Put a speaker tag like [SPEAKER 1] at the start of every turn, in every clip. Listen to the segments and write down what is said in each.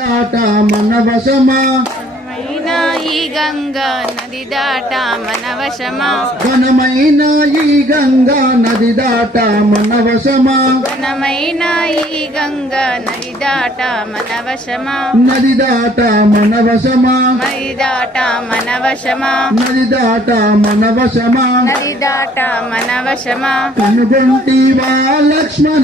[SPEAKER 1] దాట మన వశమా
[SPEAKER 2] ఈ గంగా నది దాట మన వశమా
[SPEAKER 1] ఘనమైన ఈ గంగా నది దాట మన వశమా
[SPEAKER 2] ఘనమైన ఈ గంగా నది దాట మన వశమా
[SPEAKER 1] నది దాట మన వశమా
[SPEAKER 2] నది దాట మన వశమా
[SPEAKER 1] నది దాట మన వశమా
[SPEAKER 2] నది దాట మన వశమా
[SPEAKER 1] కనుగొంటివా లక్ష్మణ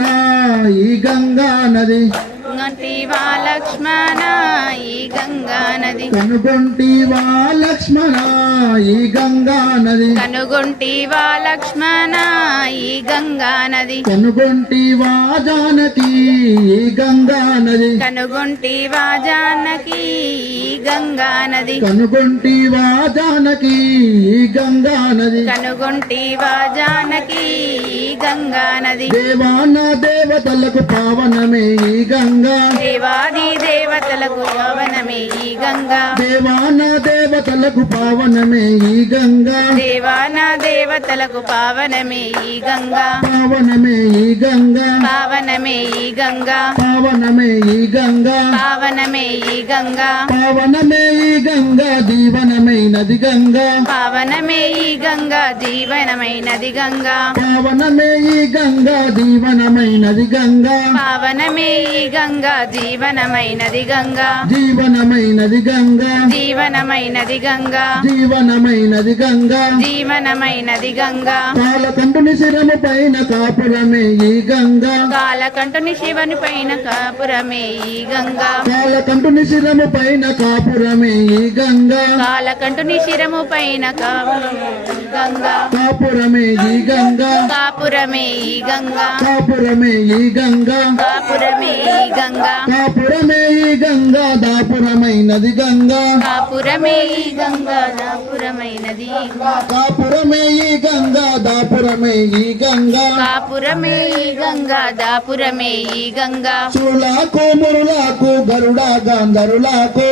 [SPEAKER 1] ఈ గంగా నది
[SPEAKER 2] గంటివా లక్ష్మణ ఈ గంగా నది
[SPEAKER 1] కనుగొంటివా లక్ష్మణ ఈ గంగా నది
[SPEAKER 2] కనుగొంటివా లక్ష్మణ ఈ గంగా నది
[SPEAKER 1] కనుగొంటివా జానకి ఈ గంగా నది
[SPEAKER 2] కనుగొంటివా జానకి ఈ గంగా నది
[SPEAKER 1] కనుగొంటివా జానకి ఈ గంగా నది
[SPEAKER 2] కనుగొంటివా జానకి ఈ గంగా నది
[SPEAKER 1] దేవాన దేవతలకు పావనమే ఈ గంగా
[SPEAKER 2] దేవాది దేవతలకు పావనమే ఈ గంగా
[SPEAKER 1] దేవాన దేవతలకు పావనమే ఈ గంగా
[SPEAKER 2] దేవాన దేవతలకు పావనమే ఈ గంగా
[SPEAKER 1] పావనమే ఈ గంగా
[SPEAKER 2] పావనమే ఈ గంగా
[SPEAKER 1] పావనమే ఈ గంగా
[SPEAKER 2] పావనమే ఈ గంగా
[SPEAKER 1] పావనమే ఈ గంగా జీవనమైనది గంగా
[SPEAKER 2] పావనమే ఈ గంగా జీవనమైనది గంగా
[SPEAKER 1] పావనమే ఈ గంగా జీవనమైనది గంగా
[SPEAKER 2] పావనమే ఈ గంగా జీవనమైనది గంగా
[SPEAKER 1] జీవనమైనది గంగా
[SPEAKER 2] జీవనమైనది గంగా
[SPEAKER 1] జీవనమైనది గంగా
[SPEAKER 2] జీవనమైనది గంగా
[SPEAKER 1] కాలకంఠుని శిరము పైన కాపురమే ఈ గంగా
[SPEAKER 2] కాలకంఠుని శివని పైన కాపురమే ఈ గంగా
[SPEAKER 1] కాలకంఠుని శిరము పైన కాపురమే ఈ గంగా
[SPEAKER 2] కాలకంఠుని శిరము పైన కాపురమే ఈ గంగా
[SPEAKER 1] కాపురమే ఈ గంగా
[SPEAKER 2] కాపురమే ఈ గంగా
[SPEAKER 1] కాపురమే ఈ గంగా
[SPEAKER 2] కాపురమే ఈ గంగా
[SPEAKER 1] కాపురమే ఈ గంగా దాపురమైనది గంగా
[SPEAKER 2] కాపురమే ఈ గంగా దాపురమైనది
[SPEAKER 1] కాపురమే ఈ గంగా దాపురమే ఈ గంగా
[SPEAKER 2] కాపురమే ఈ గంగా దాపురమే ఈ గంగా
[SPEAKER 1] చూలాకు మురులాకు గరుడా గంధరులాకు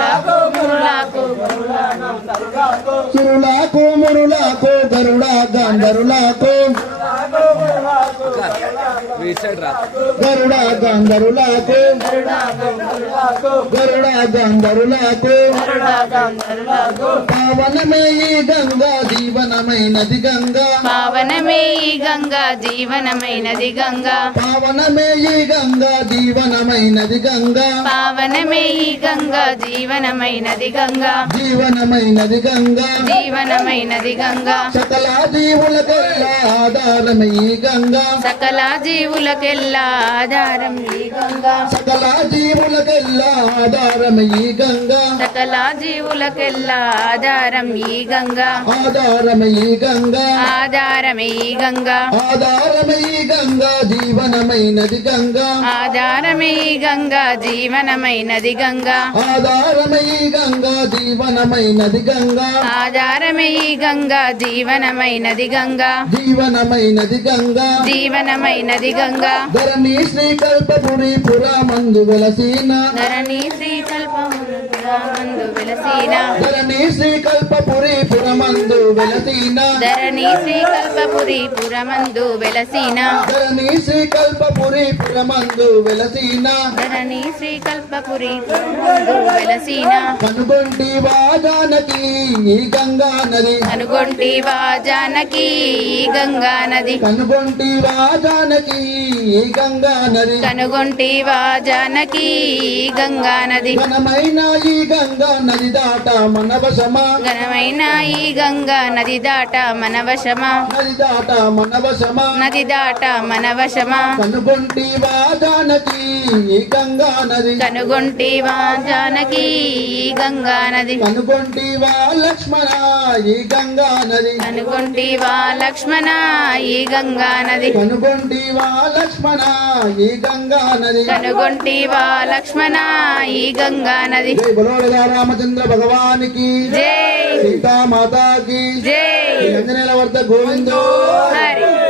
[SPEAKER 2] మురులాకు
[SPEAKER 1] చురులాకు మురులాకు గరుడా గంధరులాకు గరుడా గంధరులాకు గరుడా గంధరులాకు పావనమే ఈ గంగా జీవనమైనది గంగా
[SPEAKER 2] పావనమే ఈ గంగా జీవనమైనది గంగా
[SPEAKER 1] పావనమే ఈ గంగా జీవనమైనది గంగా
[SPEAKER 2] పావనమే ఈ గంగా జీవనమైనది గంగా
[SPEAKER 1] జీవనమైనది గంగా
[SPEAKER 2] జీవనమైనది గంగా
[SPEAKER 1] సకల జీవులకెల్లా ఆధారమే ఈ గంగా
[SPEAKER 2] సకల జీవులకెల్లా ఆధారం ఈ గంగా
[SPEAKER 1] సకల జీవులకెల్లా ఆధారమే ఈ గంగా
[SPEAKER 2] సకల జీవులకెల్లా ఆధారం ఈ గంగా
[SPEAKER 1] ఆధారమే ఈ గంగా
[SPEAKER 2] ఆధారమే ఈ గంగా
[SPEAKER 1] ఆధారమే ఈ గంగా జీవనమైనది గంగా
[SPEAKER 2] ఆధారమే ఈ గంగా జీవనమైనది గంగా
[SPEAKER 1] ఆధారమే ఈ గంగా జీవనమైనది గంగా
[SPEAKER 2] ఆధారమే ఈ గంగా జీవనమైనది గంగా
[SPEAKER 1] జీవనమైనది గంగా
[SPEAKER 2] జీవనమైనది గంగా
[SPEAKER 1] ధరణి శ్రీకల్పపురి పురామందు వెలసిన
[SPEAKER 2] ధరణి శ్రీకల్పమును పురామందు వెలసిన
[SPEAKER 1] ధరణి శ్రీకల్పపురి పురమందు వెలసిన
[SPEAKER 2] ధరణి శ్రీకల్పపురి పురమందు వెలసిన
[SPEAKER 1] ధరణి శ్రీకల్పపురి పురమందు వెలసిన
[SPEAKER 2] ధరణి శ్రీకల్పపురి పురమందు వెలసిన
[SPEAKER 1] కనుగొంటి వాజానకి ఈ గంగా నది
[SPEAKER 2] కనుగొంటివా జానకి ఈ గంగా నది
[SPEAKER 1] కనుగొంటి వాజానకి ఈ గంగా నది
[SPEAKER 2] కనుగొంటివా జానకి ఈ గంగా నది
[SPEAKER 1] ఘనమైన ఈ గంగా నది దాట మన వశమా
[SPEAKER 2] ఘనమైన ఈ గంగా నది దాట మన వశమా
[SPEAKER 1] నది దాట మన వశమా
[SPEAKER 2] నది దాట మన వశమా
[SPEAKER 1] కనుగొంటి వాజానకి ఈ గంగా నది
[SPEAKER 2] కనుగొంటివా జానకి ఈ గంగా నది
[SPEAKER 1] కనుగొంటి వా లక్ష్మణ ఈ గంగా నది
[SPEAKER 2] కనుగొంటివా లక్ష్మణ ఈ గంగా నది
[SPEAKER 1] కనుగొంటి వా లక్ష్మణ ఈ గంగా నది
[SPEAKER 2] కనుగొంటివా లక్ష్మణ ఈ గంగా నది
[SPEAKER 1] జై బలో రామచంద్ర భగవానికి
[SPEAKER 2] జై
[SPEAKER 1] సీతామాతాకి
[SPEAKER 2] జై
[SPEAKER 1] అంజనేయుల వర్త గోవిందో
[SPEAKER 2] హరి